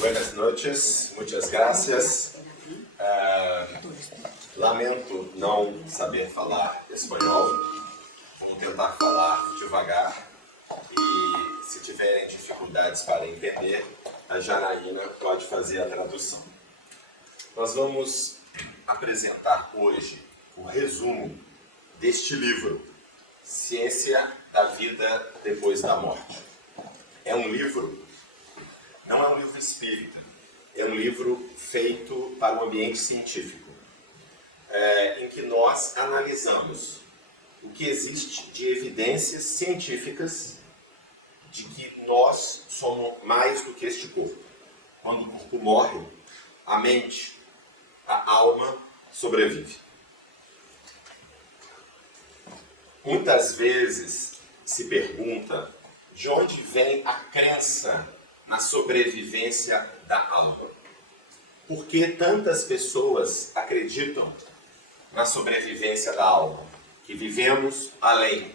Buenas noches, muchas gracias. Lamento não saber falar espanhol. Vou tentar falar devagar. E se tiverem dificuldades para entender, a Janaína pode fazer a tradução. Nós vamos apresentar hoje o resumo deste livro, Ciência da Vida Depois da Morte. É um livro, não é um livro espírita, é um livro feito para o ambiente científico, em que nós analisamos o que existe de evidências científicas de que nós somos mais do que este corpo. Quando o corpo morre, a mente, a alma sobrevive. Muitas vezes se pergunta de onde vem a crença na sobrevivência da alma. Por que tantas pessoas acreditam na sobrevivência da alma? Que vivemos além.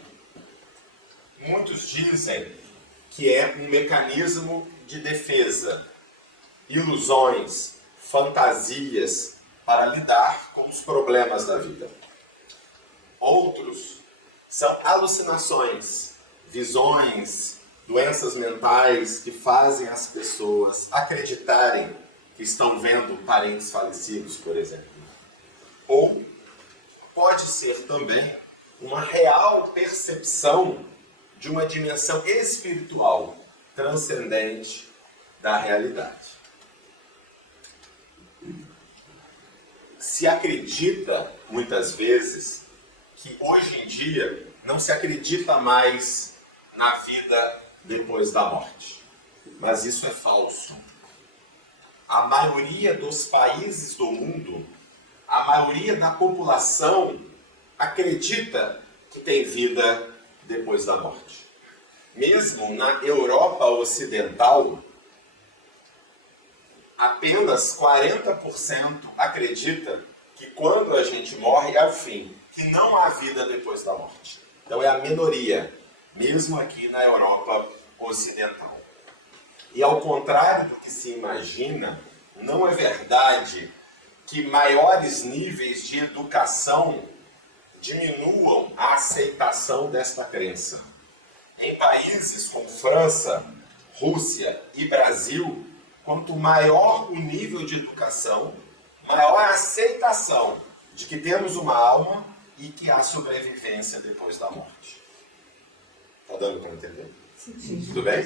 Muitos dizem que é um mecanismo de defesa, ilusões, fantasias para lidar com os problemas da vida. Outros são alucinações, visões, doenças mentais que fazem as pessoas acreditarem que estão vendo parentes falecidos, por exemplo. Ou pode ser também uma real percepção de uma dimensão espiritual transcendente da realidade. Se acredita, muitas vezes, que hoje em dia não se acredita mais na vida depois da morte. Mas isso é falso. A maioria dos países do mundo, a maioria da população acredita que tem vida depois da morte. Mesmo na Europa Ocidental, apenas 40% acredita que quando a gente morre é o fim, que não há vida depois da morte. Então é a minoria, mesmo aqui na Europa Ocidental. E ao contrário do que se imagina, não é verdade que maiores níveis de educação diminuam a aceitação desta crença. Em países como França, Rússia e Brasil, quanto maior o nível de educação, maior a aceitação de que temos uma alma e que há sobrevivência depois da morte. Está dando para entender? Sim. Tudo bem?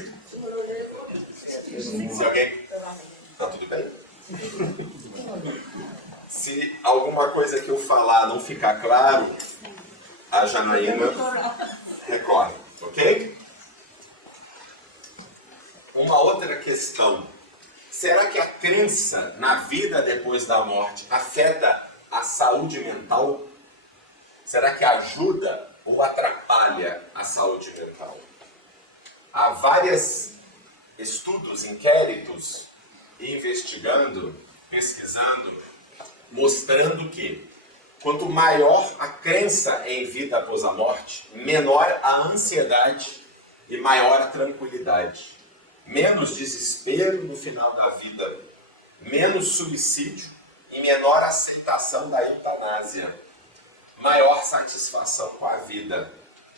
Se alguém... Está tudo bem? Se alguma coisa que eu falar não ficar claro, a Janaína recorre, ok? Uma outra questão. Será que a crença na vida depois da morte afeta a saúde mental? Será que ajuda ou atrapalha a saúde mental? Há vários estudos, inquéritos, investigando, pesquisando, mostrando que quanto maior a crença em vida após a morte, menor a ansiedade e maior a tranquilidade. Menos desespero no final da vida, menos suicídio e menor aceitação da eutanásia. Maior satisfação com a vida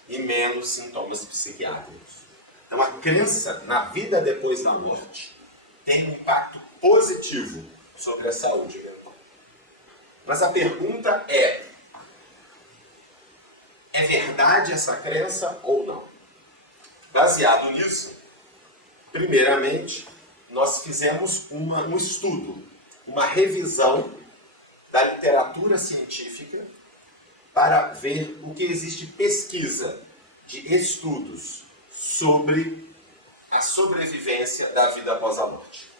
e menos sintomas psiquiátricos. Então a crença na vida depois da morte tem um impacto positivo sobre a saúde mental. Mas a pergunta é verdade essa crença ou não? Baseado nisso, primeiramente, nós fizemos um estudo, uma revisão da literatura científica para ver o que existe pesquisa de estudos sobre a sobrevivência da vida após a morte.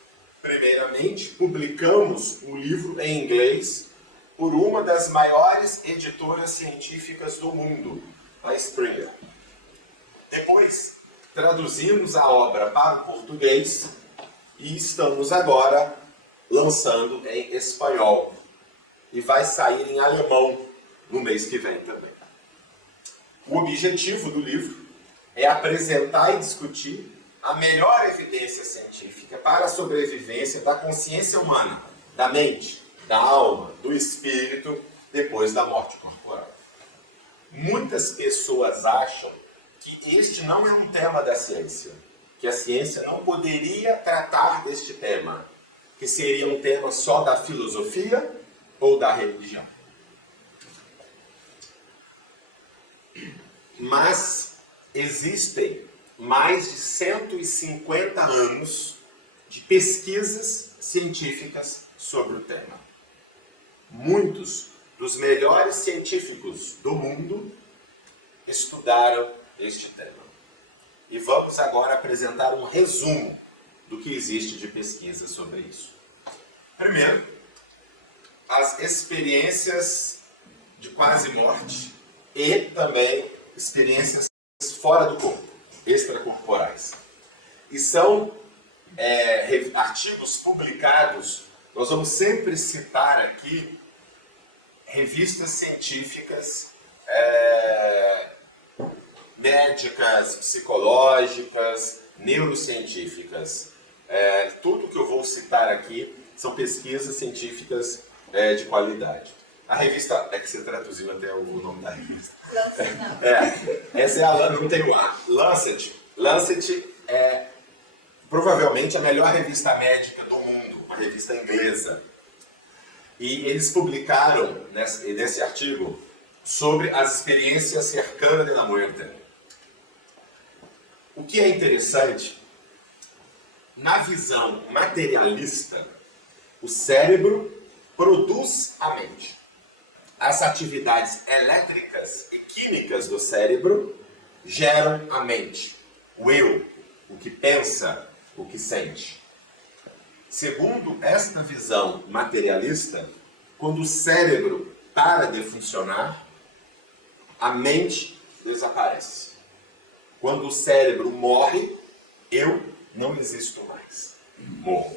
Primeiramente, publicamos um livro em inglês por uma das maiores editoras científicas do mundo, a Springer. Depois, traduzimos a obra para o português e estamos agora lançando em espanhol. E vai sair em alemão no mês que vem também. O objetivo do livro é apresentar e discutir a melhor evidência científica para a sobrevivência da consciência humana, da mente, da alma, do espírito, depois da morte corporal. Muitas pessoas acham que este não é um tema da ciência, que a ciência não poderia tratar deste tema, que seria um tema só da filosofia ou da religião. Mas existem mais de 150 anos de pesquisas científicas sobre o tema. Muitos dos melhores científicos do mundo estudaram este tema. E vamos agora apresentar um resumo do que existe de pesquisa sobre isso. Primeiro, as experiências de quase morte e também experiências fora do corpo, extracorporais. E são artigos publicados, nós vamos sempre citar aqui revistas científicas, médicas, psicológicas, neurocientíficas. Tudo que eu vou citar aqui são pesquisas científicas de qualidade. A revista, é que você traduziu até o nome da revista. Lancet, não. Essa é a, não tem o A. Lancet. Lancet é provavelmente a melhor revista médica do mundo, uma revista inglesa. E eles publicaram nesse artigo sobre as experiências cercanas da morte. O que é interessante, na visão materialista, o cérebro produz a mente. As atividades elétricas e químicas do cérebro geram a mente, o eu, o que pensa, o que sente. Segundo esta visão materialista, quando o cérebro para de funcionar, a mente desaparece. Quando o cérebro morre, eu não existo mais. Morro.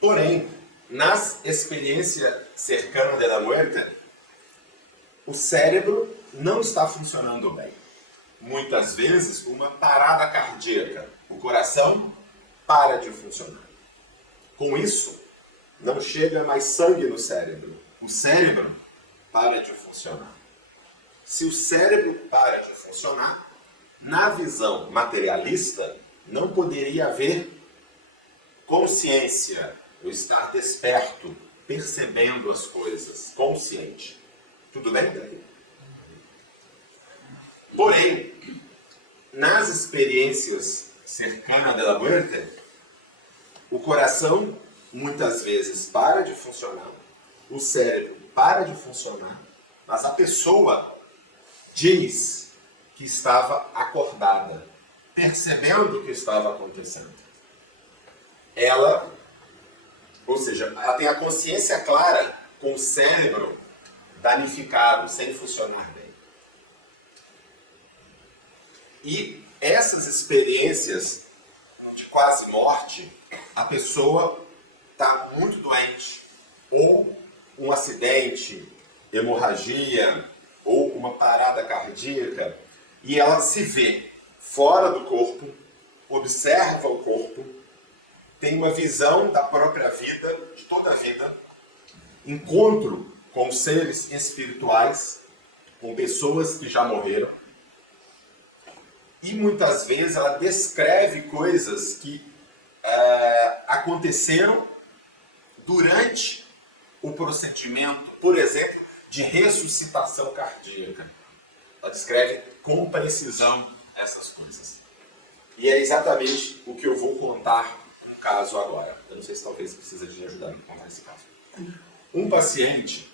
Porém, nas experiências cercanas da morte, o cérebro não está funcionando bem. Muitas vezes, uma parada cardíaca. O coração para de funcionar. Com isso, não chega mais sangue no cérebro. O cérebro para de funcionar. Se o cérebro para de funcionar, na visão materialista, não poderia haver consciência, ou estar desperto, percebendo as coisas, consciente. Tudo bem? Porém, nas experiências cercanas da morte, o coração muitas vezes para de funcionar, o cérebro para de funcionar, mas a pessoa diz que estava acordada, percebendo o que estava acontecendo. Ou seja, ela tem a consciência clara com o cérebro danificado, sem funcionar bem. E essas experiências de quase morte, a pessoa está muito doente, ou um acidente, hemorragia, ou uma parada cardíaca, e ela se vê fora do corpo, observa o corpo, tem uma visão da própria vida, de toda a vida, encontro com seres espirituais, com pessoas que já morreram, e muitas vezes ela descreve coisas que aconteceram durante o procedimento, por exemplo, de ressuscitação cardíaca. Ela descreve com precisão essas coisas. E é exatamente o que eu vou contar um caso agora. Eu não sei se talvez precisa de ajuda a contar esse caso. Um paciente,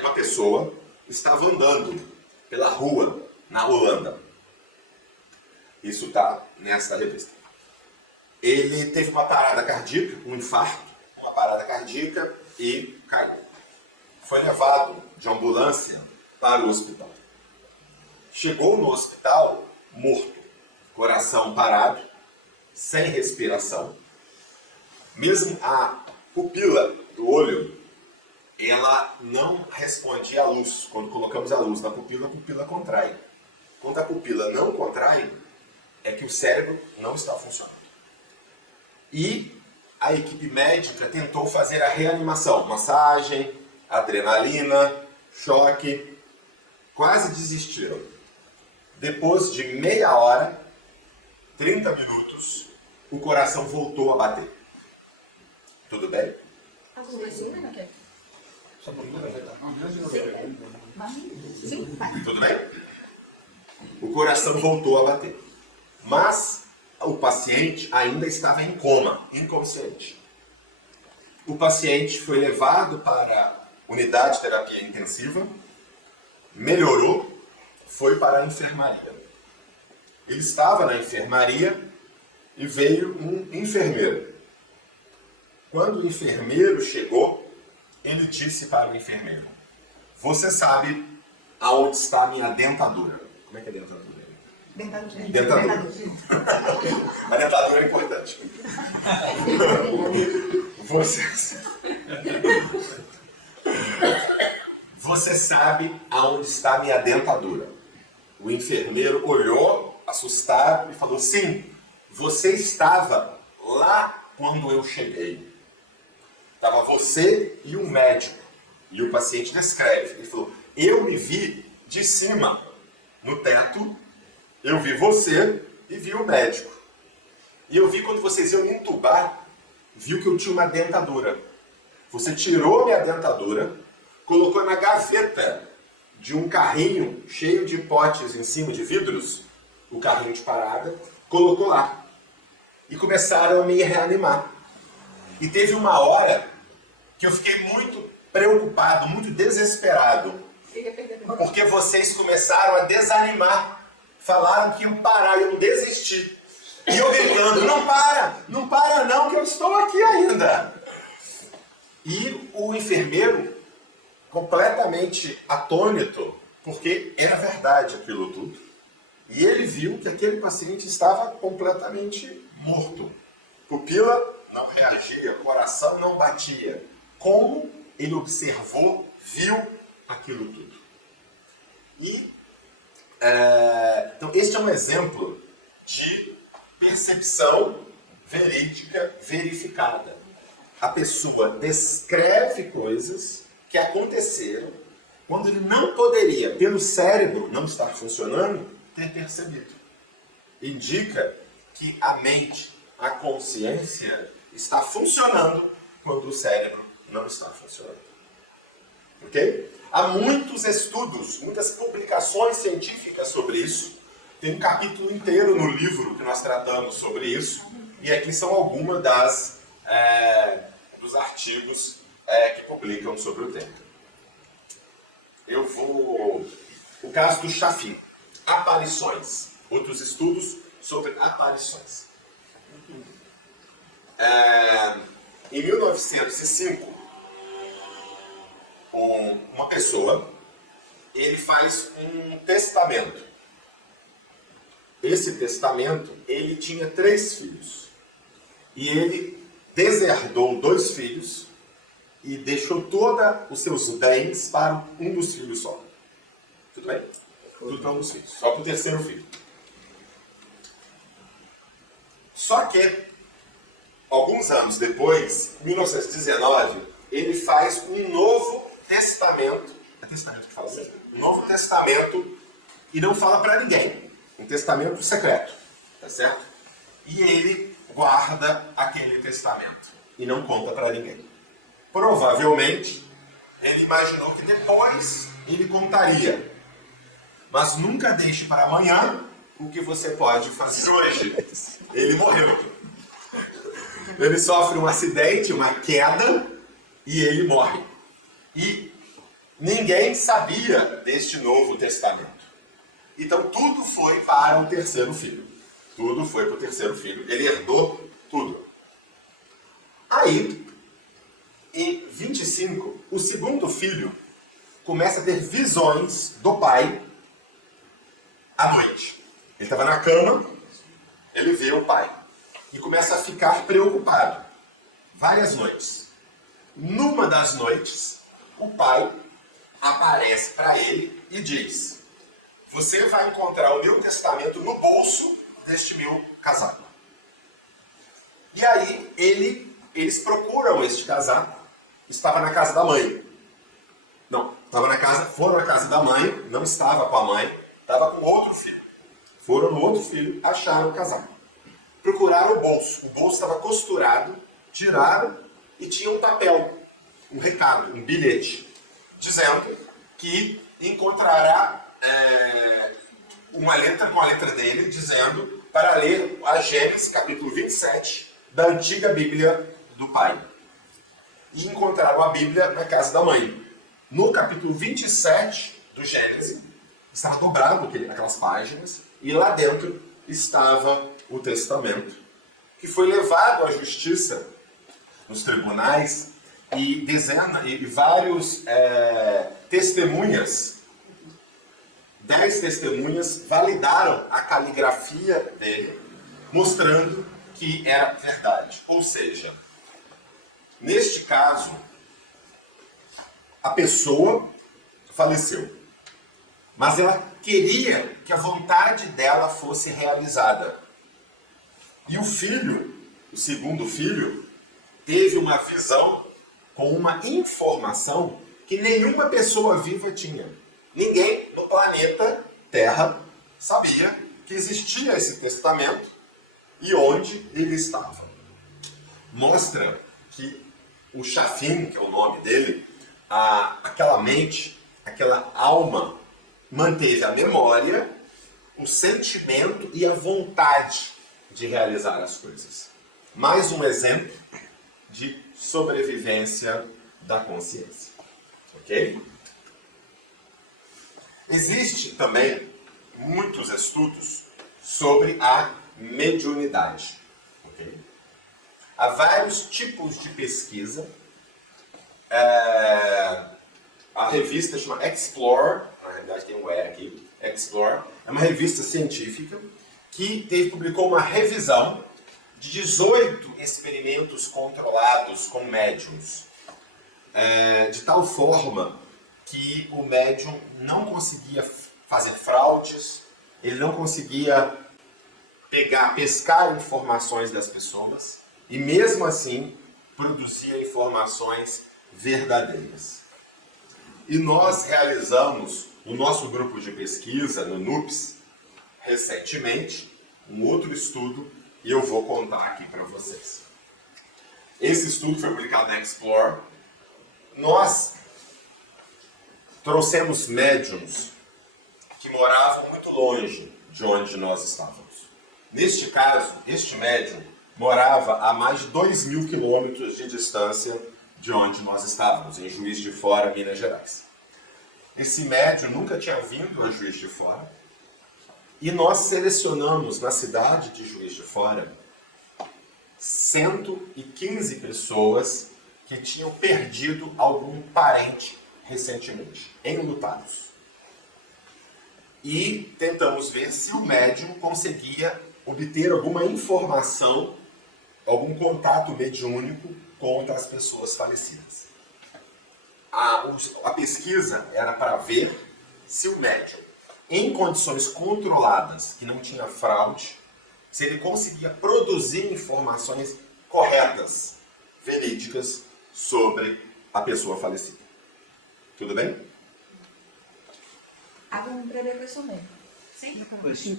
uma pessoa, estava andando pela rua na Holanda. Isso está nessa revista. Ele teve uma parada cardíaca, um infarto, uma parada cardíaca e caiu. Foi levado de ambulância para o hospital. Chegou no hospital morto, coração parado, sem respiração. Mesmo a pupila do olho, ela não respondia à luz. Quando colocamos a luz na pupila, a pupila contrai. Quando a pupila não contrai, é que o cérebro não está funcionando. E a equipe médica tentou fazer a reanimação, massagem, adrenalina, choque, quase desistiram. Depois de meia hora, 30 minutos, o coração voltou a bater. Tudo bem? Tudo bem? O coração voltou a bater. Mas o paciente ainda estava em coma, inconsciente. O paciente foi levado para a unidade de terapia intensiva, melhorou, foi para a enfermaria. Ele estava na enfermaria e veio um enfermeiro. Quando o enfermeiro chegou, ele disse para o enfermeiro: você sabe aonde está a minha dentadura? Como é que é dentadura? Dentadura. A dentadura é importante. Você sabe aonde está a minha dentadura? O enfermeiro olhou, assustado, e falou: sim, você estava lá quando eu cheguei. Estava você e um médico. E o paciente descreve. Ele falou: eu me vi de cima, no teto, eu vi você e vi o médico. E eu vi quando vocês iam me entubar, viu que eu tinha uma dentadura. Você tirou minha dentadura, colocou na gaveta de um carrinho cheio de potes em cima de vidros, o carrinho de parada, colocou lá. E começaram a me reanimar. E teve uma hora que eu fiquei muito preocupado, muito desesperado, porque vocês começaram a desanimar. Falaram que iam parar, iam desistir. E eu gritando: não para não, que eu estou aqui ainda. E o enfermeiro, completamente atônito, porque era verdade aquilo tudo, e ele viu que aquele paciente estava completamente morto. Pupila não reagia, coração não batia. Como ele observou, viu aquilo tudo. E então, este é um exemplo de percepção verídica verificada. A pessoa descreve coisas que aconteceram quando ele não poderia, pelo cérebro não estar funcionando, ter percebido. Indica que a mente, a consciência, está funcionando quando o cérebro não está funcionando. Ok? Há muitos estudos, muitas publicações científicas sobre isso. Tem um capítulo inteiro no livro que nós tratamos sobre isso. E aqui são algumas dos artigos que publicam sobre o tema. O caso do Chaffin. Aparições. Outros estudos sobre aparições. Em 1905, uma pessoa, ele faz um testamento. Esse testamento, ele tinha 3 filhos. E ele deserdou 2 filhos e deixou todos os seus bens para um dos filhos só. Tudo bem? Tudo para um dos filhos. Só para o terceiro filho. Só que, alguns anos depois, em 1919, ele faz um novo testamento. É testamento que fala assim? Um novo testamento, e não fala para ninguém. Um testamento secreto. Tá certo? E ele guarda aquele testamento e não conta para ninguém. Provavelmente, ele imaginou que depois ele contaria. Mas nunca deixe para amanhã o que você pode fazer hoje. Ele morreu. Ele sofre um acidente, uma queda, e ele morre. E ninguém sabia deste novo testamento. Então tudo foi para o terceiro filho. Tudo foi para o terceiro filho. Ele herdou tudo. Aí, em 25, o segundo filho começa a ter visões do pai à noite. Ele estava na cama, ele vê o pai. E começa a ficar preocupado. Várias noites. Numa das noites, o pai aparece para ele e diz: você vai encontrar o meu testamento no bolso deste meu casaco. E aí eles procuram este casaco. Estava na casa da mãe. Não, foram na casa da mãe, não estava com a mãe, estava com outro filho. Foram no outro filho, acharam o casaco. Procuraram o bolso estava costurado, tiraram e tinha um papel, um recado, um bilhete, dizendo que encontrará uma letra com a letra dele, dizendo para ler a Gênesis, capítulo 27, da antiga Bíblia do pai. E encontraram a Bíblia na casa da mãe. No capítulo 27 do Gênesis, estava dobrado aquelas páginas, e lá dentro estava o testamento, que foi levado à justiça nos tribunais, e vários testemunhas, 10 testemunhas validaram a caligrafia dele, mostrando que era verdade. Ou seja, neste caso, a pessoa faleceu, mas ela queria que a vontade dela fosse realizada. E o filho, o segundo filho, teve uma visão com uma informação que nenhuma pessoa viva tinha. Ninguém no planeta Terra sabia que existia esse testamento e onde ele estava. Mostra que o Shafim, que é o nome dele, aquela mente, aquela alma, manteve a memória, o sentimento e a vontade de realizar as coisas. Mais um exemplo de sobrevivência da consciência. Ok? Existem também muitos estudos sobre a mediunidade. Okay? Há vários tipos de pesquisa. A revista chama Explore, na realidade tem um E aqui, Explore, é uma revista científica que publicou uma revisão de 18 experimentos controlados com médiums, de tal forma que o médium não conseguia fazer fraudes, ele não conseguia pescar informações das pessoas e mesmo assim produzia informações verdadeiras. E nós realizamos, no nosso grupo de pesquisa, no NUPS, recentemente, um outro estudo, e eu vou contar aqui para vocês. Esse estudo foi publicado na Explore. Nós trouxemos médiums que moravam muito longe de onde nós estávamos. Neste caso, este médium morava a mais de 2.000 quilômetros de distância de onde nós estávamos, em Juiz de Fora, Minas Gerais. Esse médium nunca tinha vindo a Juiz de Fora e nós selecionamos na cidade de Juiz de Fora 115 pessoas que tinham perdido algum parente recentemente, enlutados. E tentamos ver se o médium conseguia obter alguma informação, algum contato mediúnico com as pessoas falecidas. A pesquisa era para ver se o médium, em condições controladas, que não tinha fraude, se ele conseguia produzir informações corretas, verídicas, sobre a pessoa falecida. Tudo bem? Hago un breve resumen. ¿Sí? Sí,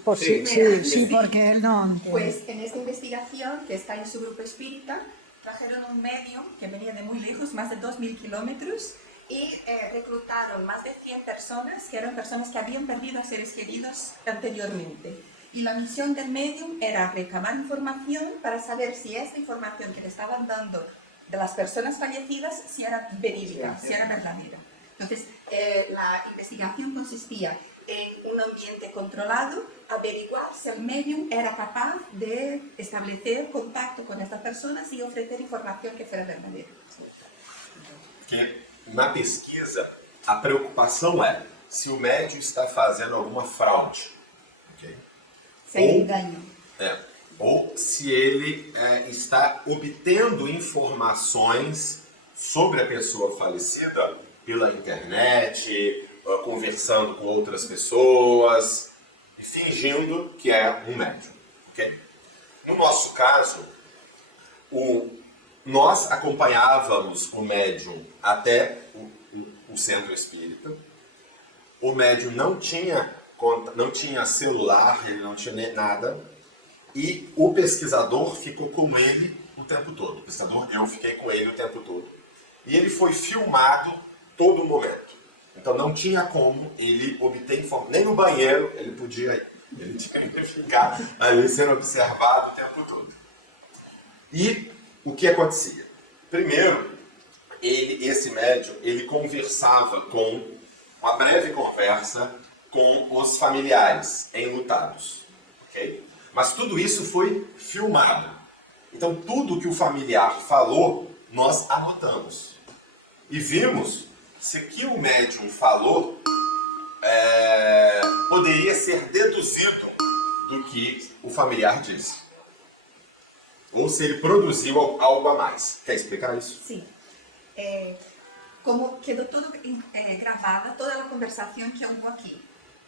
Mira, porque él no... Pues en esta investigación, que está en su grupo espírita, trajeron un medium que venía de muy lejos, más de 2.000 kilómetros, y reclutaron más de 100 personas, que eran personas que habían perdido a seres queridos anteriormente. Y la misión del medium era recabar información para saber si esta información que le estaban dando de las personas fallecidas, si era verídica, si era verdadera. Entonces, la investigación consistía en un ambiente controlado, averiguar si el medium era capaz de establecer contacto con estas personas y ofrecer información que fuera verdadera. Que na pesquisa, a preocupação é se o médium está fazendo alguma fraude. Okay? Sem engano. Ou se ele está obtendo informações sobre a pessoa falecida pela internet conversando com outras pessoas, fingindo que é um médium. Okay? No nosso caso, nós acompanhávamos o médium até o centro espírita. O médium não tinha conta, não tinha celular, ele não tinha nem nada. E o pesquisador ficou com ele o tempo todo. O pesquisador, eu fiquei com ele o tempo todo. E ele foi filmado todo momento. Então não tinha como ele obter informação. Nem no banheiro ele podia ir. Ele tinha que ficar ali sendo observado o tempo todo. E o que acontecia? Primeiro, esse médium, ele conversava uma breve conversa com os familiares enlutados. Okay? Mas tudo isso foi filmado. Então tudo que o familiar falou, nós anotamos. E vimos se o que o médium falou poderia ser deduzido do que o familiar disse. Ou se ele produziu algo a mais. Quer explicar isso? Sí. Como quedó todo grabada, toda la conversación que hubo aquí.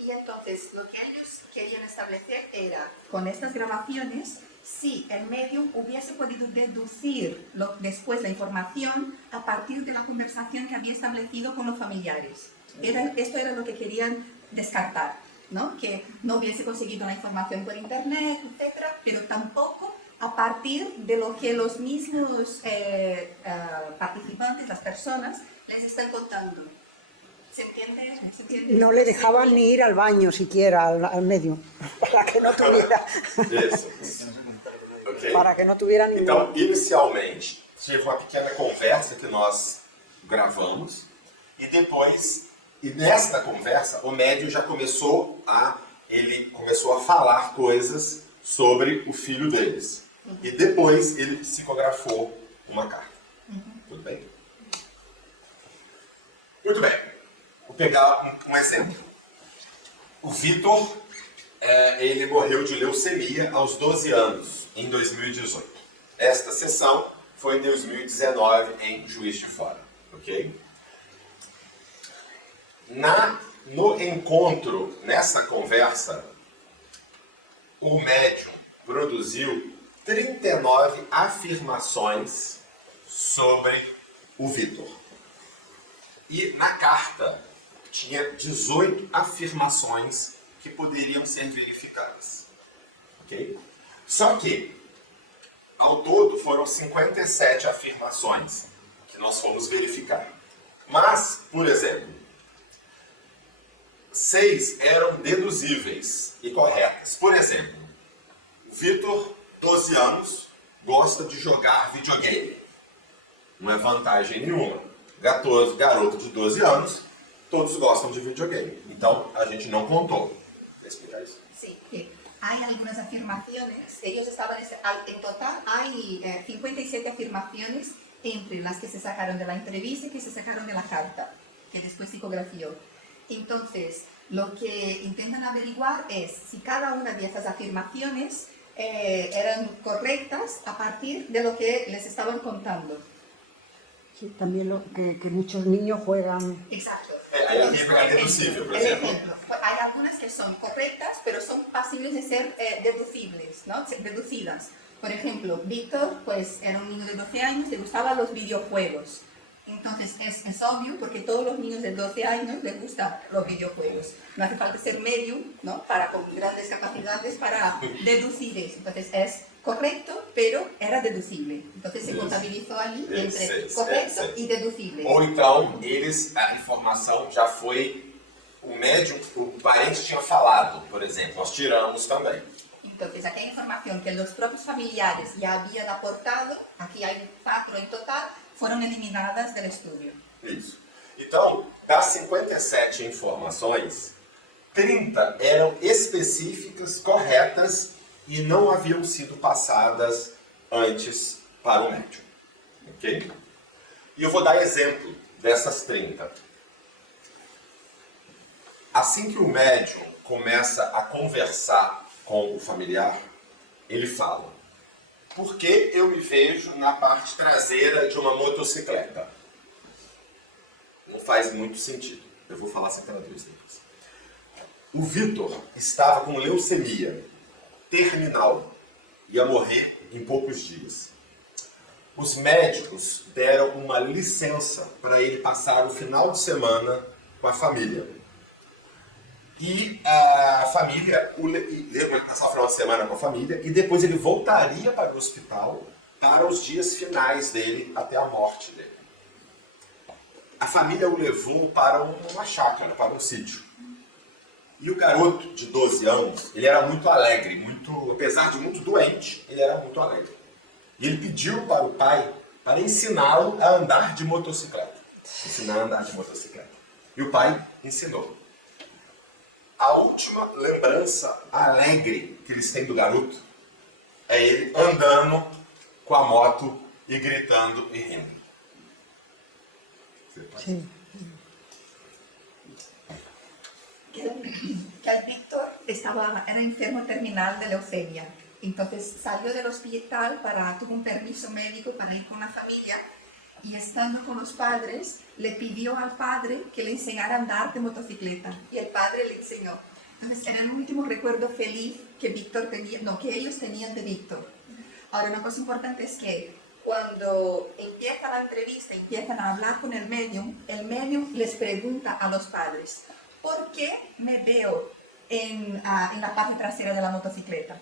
Y entonces lo que ellos querían establecer era, con estas grabaciones, si el medium hubiese podido deducir después la información a partir de la conversación que había establecido con los familiares. Esto era lo que querían descartar, ¿no? Que no hubiese conseguido la información por internet, etc., pero tampoco a partir de lo que los mismos participantes, las personas, les están contando. ¿Se entiende? ¿Se entiende? No le dejaban ni ir al baño siquiera al médium, para que no tuviera, Isso. Okay? para que no tuviera ningún... Então, inicialmente, tive uma pequena conversa que nós gravamos e depois, nesta conversa, o médium já começou a falar coisas sobre o filho deles. E depois ele psicografou uma carta. Tudo bem? Muito bem. Vou pegar um exemplo. O Vitor, ele morreu de leucemia aos 12 anos, em 2018. Esta sessão foi em 2019, em Juiz de Fora. Ok? No encontro, nessa conversa, o médium produziu 39 afirmações sobre o Vitor. E na carta tinha 18 afirmações que poderiam ser verificadas. Okay? Só que, ao todo, foram 57 afirmações que nós fomos verificar. Mas, por exemplo, 6 eram deduzíveis e corretas. Por exemplo, o Vitor, 12 anos, gosta de jogar videogame. Não é vantagem nenhuma. Garoto de 12 anos, todos gostam de videogame. Então, a gente não contou. Quer explicar isso? Sí, que hay algunas afirmaciones, ellos estaban, en total hay 57 afirmaciones entre las que se sacaron de la entrevista y que se sacaron de la carta, que después psicografió. Entonces, lo que intentan averiguar es si cada una de esas afirmaciones eran correctas a partir de lo que les estaban contando. Sí, también que muchos niños juegan... Exacto. Hay alguna deducible, por ejemplo. Hay algunas que son correctas, pero son pasibles de ser deducibles, ¿no? Deducidas. Por ejemplo, Víctor, pues era un niño de 12 años, le gustaban los videojuegos. Entonces es obvio, porque todos los niños de 12 años les gustan los videojuegos. No hace falta ser medium, ¿no? Con grandes capacidades para deducir eso. Entonces es correcto, pero era deducible. Entonces se contabilizou ali entre correto e deducível. Ou então, a informação já foi, o médium, o parente tinha falado, por exemplo, nós tiramos também. Entonces, aquella información que los propios familiares ya habían aportado, aquí hay 4 en total, foram eliminadas do estudo. Isso. Então, das 57 informações, 30 eram específicas, corretas e não haviam sido passadas antes para o médium. Ok? E eu vou dar exemplo dessas 30. Assim que o médium começa a conversar com o familiar, ele fala: por que eu me vejo na parte traseira de uma motocicleta? Não faz muito sentido. Eu vou falar sem traduzir depois. O Vitor estava com leucemia terminal. Ia morrer em poucos dias. Os médicos deram uma licença para ele passar o final de semana com a família. E a família, ele ia passar o final de semana com a família, e depois ele voltaria para o hospital para os dias finais dele, até a morte dele. A família o levou para uma chácara, para um sítio. E o garoto de 12 anos, ele era muito alegre, apesar de muito doente, ele era muito alegre. E ele pediu para o pai para ensiná-lo a andar de motocicleta. Ensinar a andar de motocicleta. E o pai ensinou. A última lembrança alegre que eles têm do garoto é ele andando com a moto e gritando e rindo. Sí. Que el Víctor era enfermo terminal de leucemia. Entonces salió del hospital, tuvo un permiso médico para ir con la familia, y estando con los padres, le pidió al padre que le enseñara a andar de motocicleta. Y el padre le enseñó. Entonces era el último recuerdo feliz que que ellos tenían de Víctor. Ahora, una cosa importante es que cuando empieza la entrevista, empiezan a hablar con el medium les pregunta a los padres, ¿por qué me veo en la parte trasera de la motocicleta?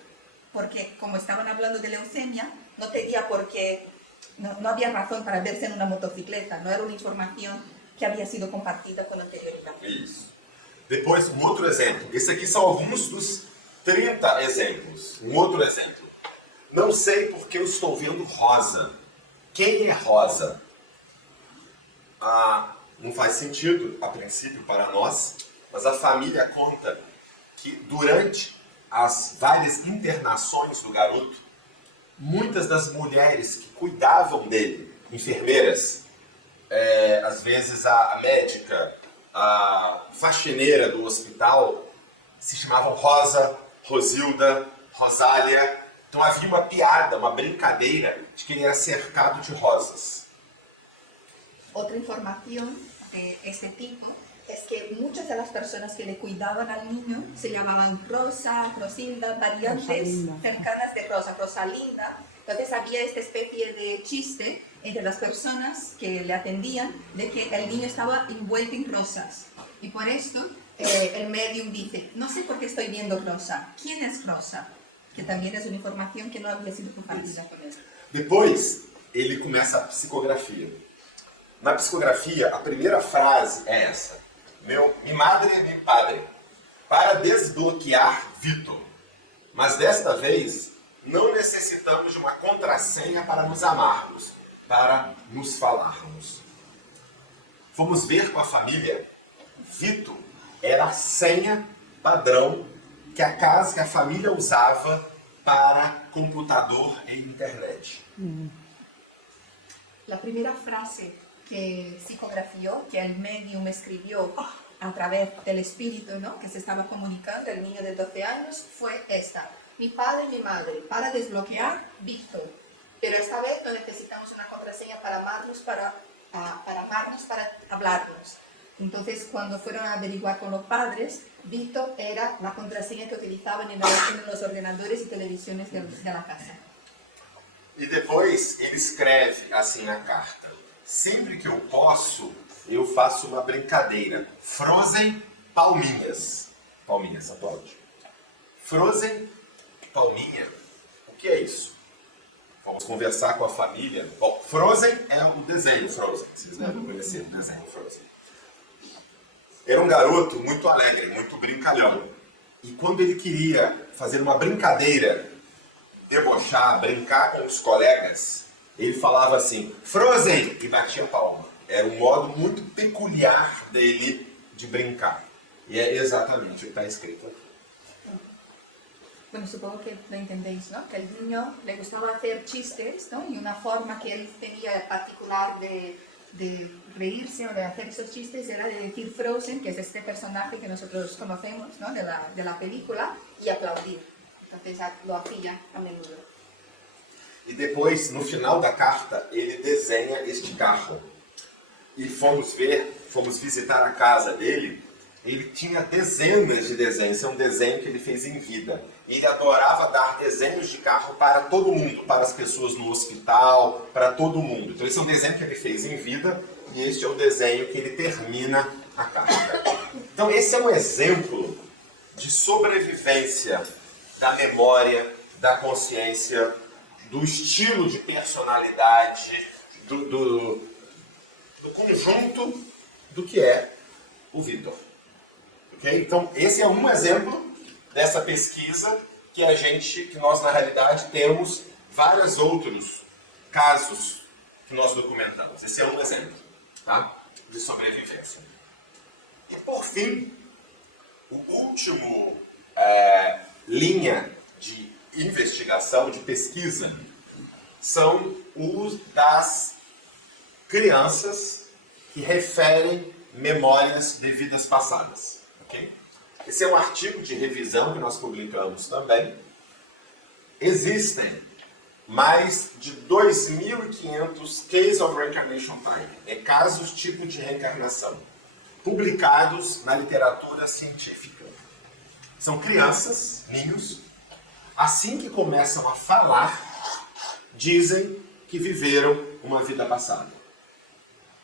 Porque como estaban hablando de leucemia, no tenía por qué, no había razón para verse en una motocicleta, no era una información que había sido compartida con anterioridad. Isso. Depois, um outro exemplo. Esse aqui são alguns dos 30 exemplos. Um outro exemplo. Não sei porque eu estou vendo rosa. Quem é rosa? Não faz sentido, a princípio, para nós, mas a família conta que durante as várias internações do garoto, muitas das mulheres que cuidavam dele, enfermeiras, às vezes a médica, a faxineira do hospital, se chamavam Rosa, Rosilda, Rosália. Então havia uma piada, uma brincadeira de que ele era cercado de rosas. Otra información de este tipo es que muchas de las personas que le cuidaban al niño se llamaban Rosa, Rosilda, variantes Rosalinda. cercanas de Rosa, Rosalinda. Entonces había esta especie de chiste entre las personas que le atendían de que el niño estaba envuelto en rosas. Y por esto el medium dice, no sé por qué estoy viendo rosa. ¿Quién es Rosa? Que também é uma informação que não havia sido compartilhada com ele. Depois, ele começa a psicografia. Na psicografia, a primeira frase é essa. Mi madre, mi padre. Para desbloquear Vitor. Mas desta vez, não necessitamos de uma contrassenha para nos amarmos, para nos falarmos. Fomos ver com a família. Vitor era a senha padrão que a família usava para computador e internet. La primera frase que psicografió, que el medium escribió a través del espíritu, ¿no?, que se estaba comunicando, el niño de 12 años, fue esta. Mi padre y mi madre, para desbloquear Víctor. Pero esta vez no necesitamos una contraseña para amarnos, para hablarnos. Entonces, cuando fueron a averiguar con los padres, Víctor era la contraseña que utilizaban en los ordenadores y televisiones de la casa. E depois ele escreve assim na carta. Sempre que eu posso, eu faço uma brincadeira. Frozen palminhas. Palminhas, aplaude. Frozen palminha. O que é isso? Vamos conversar com a família. Bom, Frozen é o desenho Frozen. Vocês devem conhecer o desenho Frozen. Era um garoto muito alegre, muito brincalhão. E quando ele queria fazer uma brincadeira, debochar, brincar com os colegas, ele falava assim, Frozen! E batia palma. Era um modo muito peculiar dele de brincar. E é exatamente o que está escrito aqui. Bueno, supongo que lo entendéis, ¿no? Que el niño le gustaba hacer chistes, ¿no? Y una forma que él tenía particular de reírse o de hacer esos chistes era de decir Frozen, que es este personaje que nosotros conocemos, ¿no?, de la película, y aplaudir. Entonces lo hacía a menudo. E depois, no final da carta, ele desenha este carro. e fomos visitar a casa dele, ele tinha dezenas de desenhos. Esse é um desenho que ele fez em vida. Ele adorava dar desenhos de carro para todo mundo, para as pessoas no hospital, para todo mundo. Então esse é um desenho que ele fez em vida e este é o desenho que ele termina a carta. Então esse é um exemplo de sobrevivência da memória, da consciência, do estilo de personalidade, do conjunto do que é o Victor. Okay? Então, esse é um exemplo dessa pesquisa que nós na realidade temos vários outros casos que nós documentamos. Esse é um exemplo, tá? De sobrevivência. E por fim, o último linha de investigação, de pesquisa, são os das crianças que referem memórias de vidas passadas. Okay? Esse é um artigo de revisão que nós publicamos também. Existem mais de 2.500 Cases of Reincarnation Time, casos tipo de reencarnação, publicados na literatura científica. São crianças, ninhos, assim que começam a falar, dizem que viveram uma vida passada.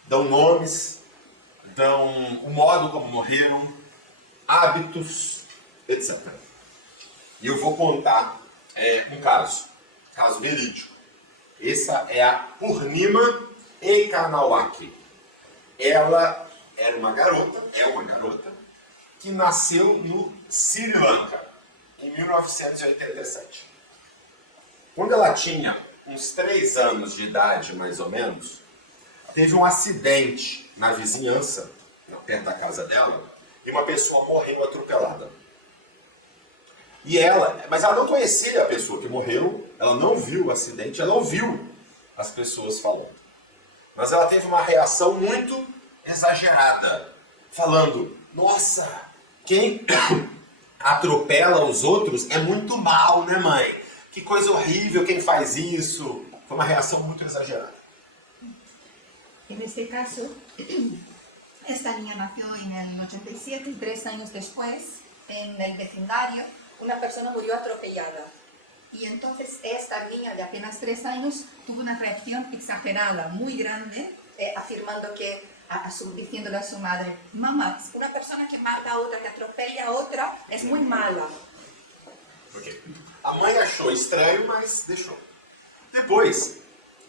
Dão nomes, dão o modo como morreram, hábitos, etc. E eu vou contar um caso verídico. Essa é a Purnima Ekanawaki. Ela é uma garota, que nasceu no Sri Lanka, em 1987. Quando ela tinha uns 3 anos de idade, mais ou menos, teve um acidente na vizinhança, perto da casa dela, e uma pessoa morreu atropelada. Mas ela não conhecia a pessoa que morreu, ela não viu o acidente, ela ouviu as pessoas falando. Mas ela teve uma reação muito exagerada, falando: nossa, quem atropela os outros é muito mal, né, mãe? Que coisa horrível quem faz isso. Foi uma reação muito exagerada. En este caso, esta niña nació en el 87 y 3 años después, en el vecindario, una persona murió atropellada. Y entonces esta niña de apenas 3 años tuvo una reacción exagerada, muy grande, afirmando que, diciéndole a su madre: mamá, una persona que mata a otra, que atropella a otra, es muy mala. Okay. A mãe achou estranho, mas deixou. Depois,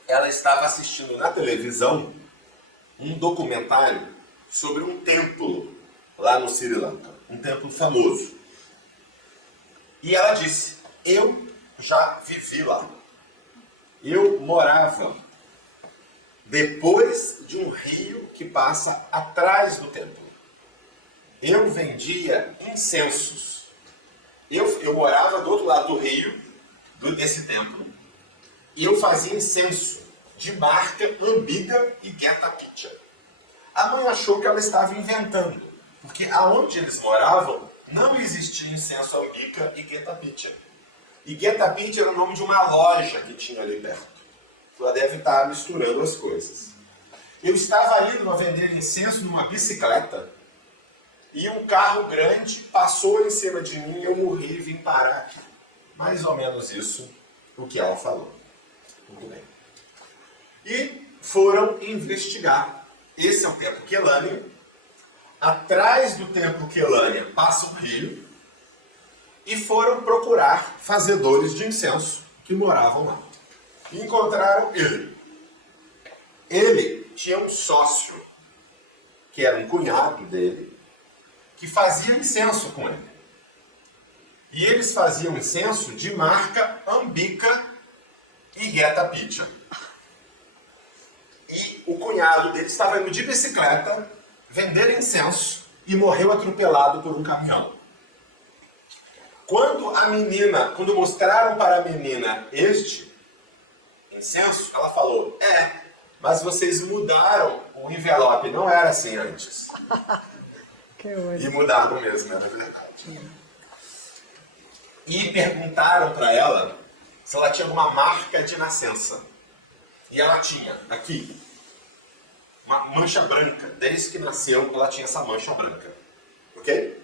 ela estava assistindo na televisão um documentário sobre um templo lá no Sri Lanka, um templo famoso. E ela disse: eu já vivi lá. Eu morava depois de um rio que passa atrás do templo. Eu vendia incensos. Eu morava do outro lado do rio, desse templo, e eu fazia incenso de marca Ambika e Geta Pitya. A mãe achou que ela estava inventando, porque aonde eles moravam não existia incenso Ambika e Geta Pitya. E Geta Pitya era o nome de uma loja que tinha ali perto. Ela deve estar misturando as coisas. Eu estava indo a vender incenso numa bicicleta e um carro grande passou em cima de mim e eu morri e vim parar aqui. Mais ou menos isso o que ela falou. Muito bem. E foram investigar. Esse é o Templo Kelânia. Atrás do Templo Kelânia passa o rio. E foram procurar fazedores de incenso que moravam lá. E encontraram ele. Ele tinha um sócio, que era um cunhado dele, que fazia incenso com ele. E eles faziam incenso de marca Ambika e Geta Pitya. E o cunhado dele estava indo de bicicleta vender incenso e morreu atropelado por um caminhão. Quando mostraram para a menina este incenso, ela falou: mas vocês mudaram o envelope, não era assim antes. E mudaram mesmo, era verdade. E perguntaram para ela se ela tinha alguma marca de nascença. E ela tinha, aqui. uma mancha branca. Desde que nasceu, ela tinha essa mancha branca. Ok?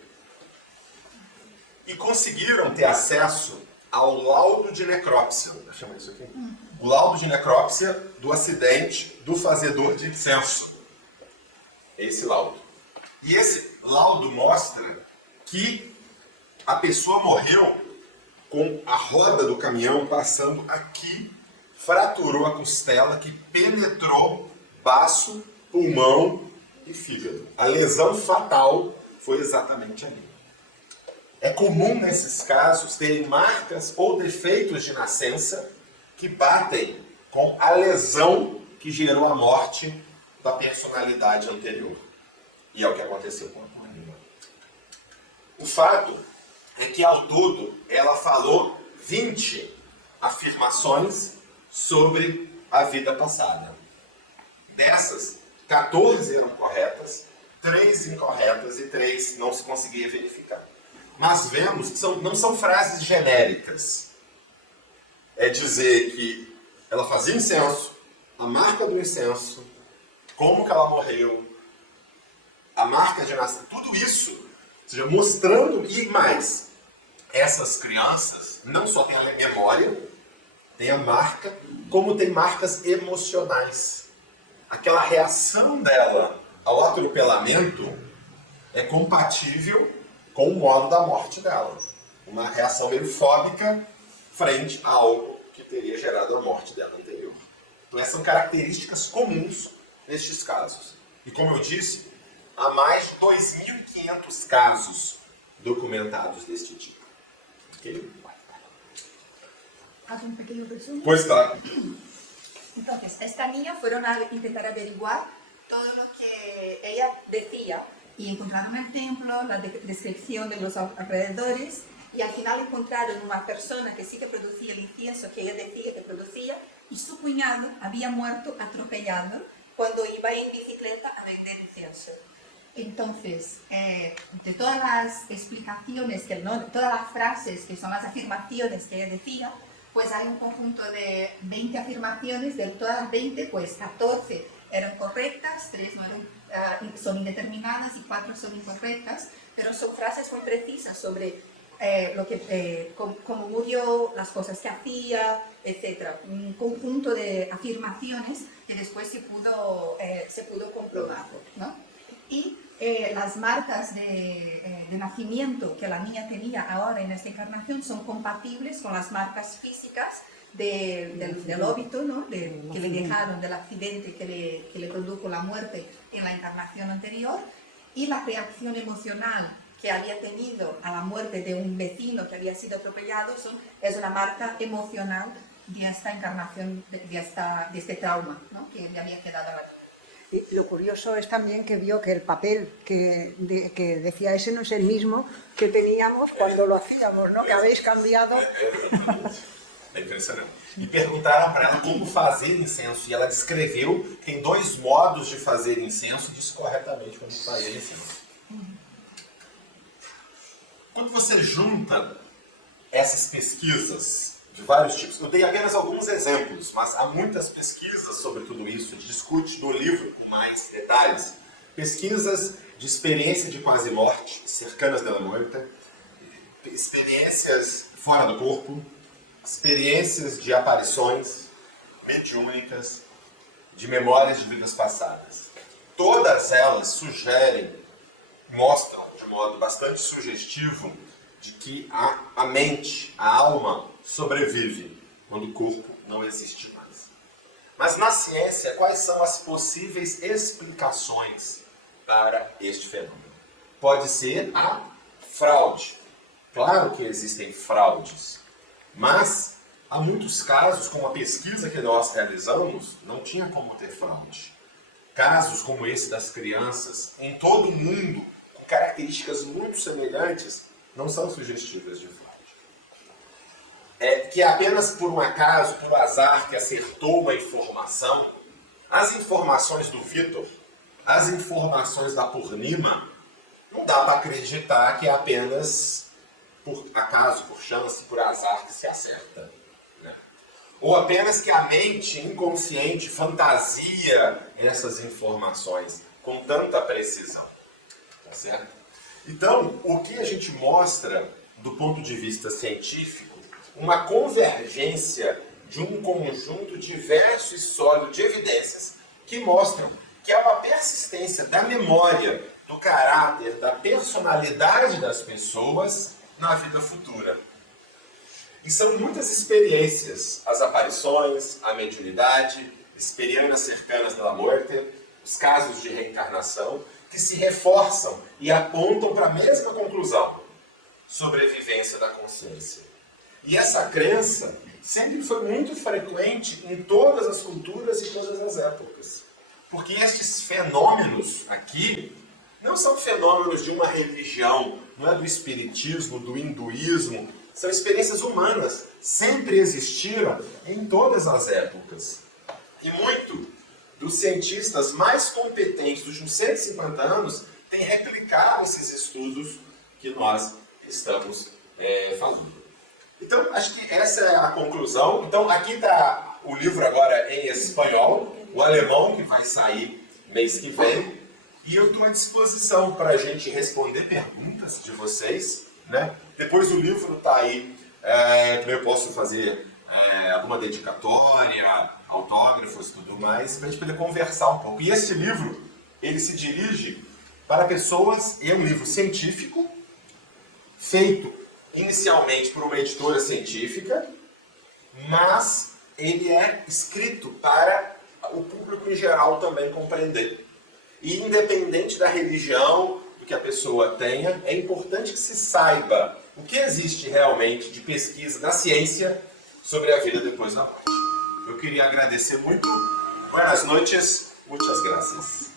E conseguiram ter acesso ao laudo de necrópsia. Chama isso aqui? O laudo de necrópsia do acidente do fazedor de incenso. Esse laudo. E esse laudo mostra que a pessoa morreu com a roda do caminhão passando aqui, fraturou a costela que penetrou baço, pulmão e fígado. A lesão fatal foi exatamente ali. É comum nesses casos terem marcas ou defeitos de nascença que batem com a lesão que gerou a morte da personalidade anterior. E é o que aconteceu com a Purnima. O fato é que, ao todo, ela falou 20 afirmações sobre a vida passada. Dessas, 14 eram corretas, 3 incorretas e 3 não se conseguia verificar. Mas vemos que não são frases genéricas. É dizer que ela fazia incenso, a marca do incenso, como que ela morreu, a marca de nascimento, tudo isso, ou seja, mostrando e mais. Essas crianças não só têm a memória, têm a marca, como tem marcas emocionais. Aquela reação dela ao atropelamento é compatível com o modo da morte dela. Uma reação meio fóbica frente a algo que teria gerado a morte dela anterior. Então essas são características comuns nestes casos. E como eu disse, há mais de 2.500 casos documentados deste tipo. Ok? Hago un pequeño resumen. Pois tá. Entonces, esta niña fueron a intentar averiguar todo lo que ella decía y encontraron el templo, la descripción de los alrededores y al final encontraron una persona que sí que producía el incienso que ella decía que producía y su cuñado había muerto atropellado cuando iba en bicicleta a vender incienso. Entonces, de todas las explicaciones, todas las frases que son las afirmaciones que ella decía, pues hay un conjunto de 20 afirmaciones, de todas las 20, pues 14 eran correctas, 3 no eran, son indeterminadas y 4 son incorrectas, pero son frases muy precisas sobre cómo murió, las cosas que hacía, etc. Un conjunto de afirmaciones que después se pudo comprobar, ¿no? Y las marcas de nacimiento que la niña tenía ahora en esta encarnación son compatibles con las marcas físicas del óbito, ¿no? Que le dejaron, del accidente que le produjo la muerte en la encarnación anterior, y la reacción emocional que había tenido a la muerte de un vecino que había sido atropellado es una marca emocional de esta encarnación, de este trauma, ¿no? Que le había quedado a la. Y lo curioso es también que vio que el papel que decía ese no es el mismo que teníamos cuando lo hacíamos, ¿no? Que habéis cambiado. É impressionante. E perguntaram para ela como fazer incenso. E ela descreveu que tem 2 modos de fazer incenso, disse corretamente como fazer incenso. Quando você junta essas pesquisas de vários tipos, eu dei apenas alguns exemplos, mas há muitas pesquisas sobre tudo isso, discute no livro com mais detalhes, pesquisas de experiência de quase morte, cercanas da morte, experiências fora do corpo, experiências de aparições mediúnicas, de memórias de vidas passadas. Todas elas sugerem, mostram de modo bastante sugestivo de que a mente, a alma, sobrevive quando o corpo não existe mais. Mas na ciência, quais são as possíveis explicações para este fenômeno? Pode ser a fraude. Claro que existem fraudes, mas há muitos casos, como a pesquisa que nós realizamos, não tinha como ter fraude. Casos como esse das crianças, em todo o mundo, com características muito semelhantes, não são sugestivas de fraude. Que apenas por um acaso, por um azar, que acertou uma informação, as informações do Vitor, as informações da Purnima, não dá para acreditar que é apenas por acaso, por chance, por azar que se acerta, né? Ou apenas que a mente inconsciente fantasia essas informações com tanta precisão? Tá certo? Então, o que a gente mostra do ponto de vista científico? Uma convergência de um conjunto diverso e sólido de evidências que mostram que há uma persistência da memória, do caráter, da personalidade das pessoas na vida futura. E são muitas experiências, as aparições, a mediunidade, experiências cercanas da morte, os casos de reencarnação, que se reforçam e apontam para a mesma conclusão: sobrevivência da consciência. E essa crença sempre foi muito frequente em todas as culturas e todas as épocas. Porque estes fenômenos aqui não são fenômenos de uma religião, não é do espiritismo, do hinduísmo, são experiências humanas, sempre existiram em todas as épocas. E muito dos cientistas mais competentes dos últimos 150 anos têm replicado esses estudos que nós estamos falando. Então, acho que essa é a conclusão. Então, aqui está o livro agora em espanhol, o alemão, que vai sair mês que vem. E eu estou à disposição para a gente responder perguntas de vocês, né? Depois o livro está aí, também eu posso fazer alguma dedicatória, autógrafos e tudo mais, para a gente poder conversar um pouco. E esse livro, ele se dirige para pessoas, é um livro científico, feito inicialmente por uma editora científica, mas ele é escrito para o público em geral também compreender. E independente da religião, do que a pessoa tenha, é importante que se saiba o que existe realmente de pesquisa da ciência sobre a vida depois da morte. Eu queria agradecer muito. Buenas noches, muchas gracias.